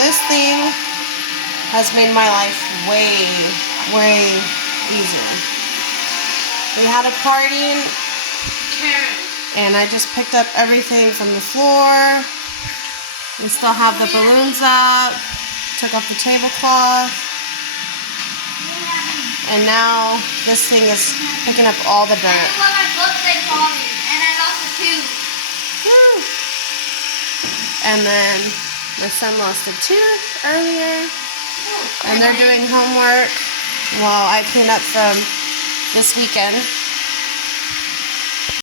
this thing has made my life way, way easier. We had a party and I just picked up everything from the floor. We still have the balloons up. Took off the tablecloth. And now this thing is picking up all the dirt. And my birthday party. And I lost a tooth. Woo. And then my son lost a tooth earlier. And they're doing homework while I clean up from this weekend.